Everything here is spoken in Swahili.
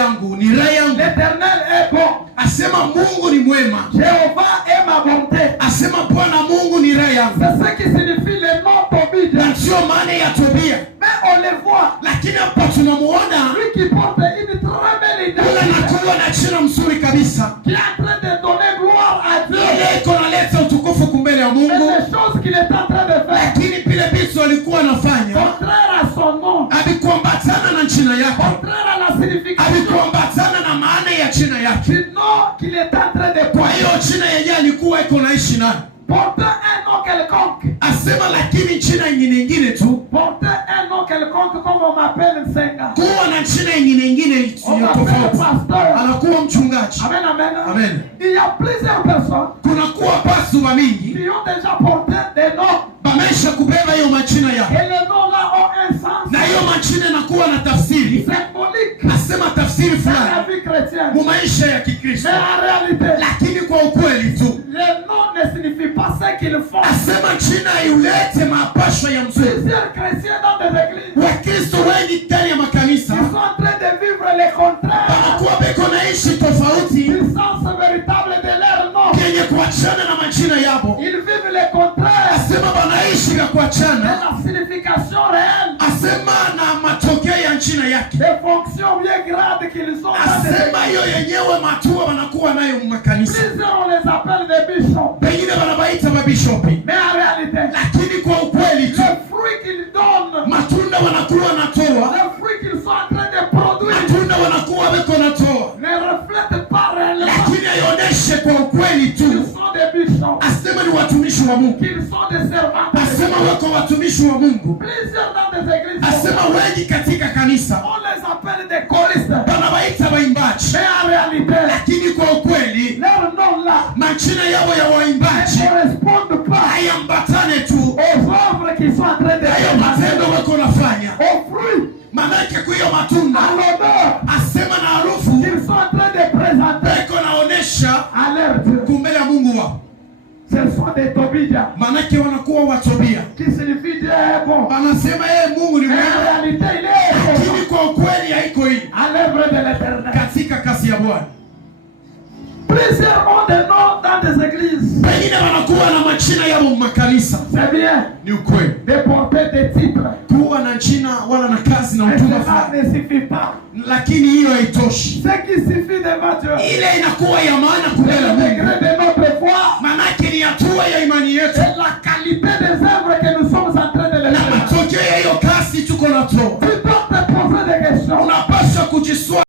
yangu, ni raha yangu. L'Éternel est bon. Asema Mungu ni mwema. Jéhovah est ma bonté. Asema Bwana Mungu ni raha yangu. C'est ce qui signifie le nom Tobia. Na sio maana ya Tobia. Mais on le voit. Lakini hapa tunamuona Lui qui porte une très belle yule identité. anakuwa na jina mzuri kabisa. Qui est en train de donner gloire à Dieu. Yeye iko analeta utukufu kumbele ya Et Mungu. les choses qu'il est en train de faire. Lakini vile vitu alikuwa anafanya Contraire à son nom. havikuambatana na jina yake. Contraire à la signification Havikuambatana na maana ya jina yake. du nom qu'il est en train de Kwa hiyo jina yenyewe alikuwa iko naishi nayo. porter un nom quelconque. Asema lakini jina nyingine tu. Porter un nom quelconque comme on m'appelle Nsenga. Kuwa na jina nyingine On m'appelle tofauti. pasteur. Anakuwa mchungaji. Amen, amen. Amen. Il y a plusieurs personnes Kunakuwa pasu wa mingi qui ont déjà porté des noms. bamesha kubeba hiyo majina yao. Et les noms-là ont un sens Na hiyo majina inakuwa na tafsiri. symbolique Asema tafsiri dans la fulani vie chrétienne. mu maisha ya Mais Kikristo. en réalité, Lakini kwa ukweli tu les noms ne signifient pas ce qu'ils font. asema jina iulete mapasho ya mzuri. Plusieurs chrétiens dans des églises Wakristo wengi ndani ya makanisa ils sont en train de vivre les contraires wanakuwa beko naishi tofauti du sens véritable de leur nom. kenye kuachana na majina yabo. Ils vivent les contraires Asema banaishi ya de kuachana. la signification réelle Asema na matokeo ya jina yake. des fonctions bien grades qu'ils ont dans des Asema hiyo yenyewe matua wanakuwa nayo makanisa. Plusieurs on les appelle des bishops. Pengine wanabaita mabishopi. Mais en réalité, Lakini kwa ukweli tu les fruits qu'ils donnent, matunda wanakuwa natoa. les fruits qu'ils sont en train de produire, Matunda wanakuwa beko natoa. ne reflètent pas réellement Lakini aioneshe kwa ukweli qu'ils tu. sont des bishops, Asema ni watumishi wa Mungu. qu'ils sont des servants. Asema wako watumishi wa Mungu. Plusieurs dans des églises, Asema wengi katika kanisa on les appelle des choristes. wanawaita waimbaji. Mais en réalité, Lakini kwa ukweli leur nom-là majina yao ya ne waimbaji correspondent pas hayambatane tu aux œuvres qu'ils sont en train de hayo faire, matendo wako nafanya. aux fruits, Manake kwa hiyo matunda à l'odeur asema na harufu qu'ils sont en train de présenter beko naonesha à leur Dieu. kumbele ya Mungu wao. Ce sont des Tobia Manake wanakuwa watobia. qui signifie Dieu est bon. Wanasema yeye Mungu ni Mais en mwema. réalité, il est bon Lakini kwa ukweli haiko hii à l'œuvre de l'Éternel. katika kazi ya Bwana. Plusieurs ont des noms dans des églises. Pengine wanakuwa na majina yao makanisa. C'est bien Ni ukweli. de porter des titres. Kuwa na jina wala na kazi na Mais utuma cela fulani. ne suffit pas. Lakini hiyo haitoshi. Ce qui suffit devant Dieu, Ile inakuwa ya maana c'est kumbele ya le degré Mungu. de notre foi. Manake ni hatua ya imani yetu C'est la qualité des œuvres que nous sommes en train de les na faire. matokeo ya hiyo kazi tuko natoa. Tu dois te poser des questions. Unapaswa kujiswali.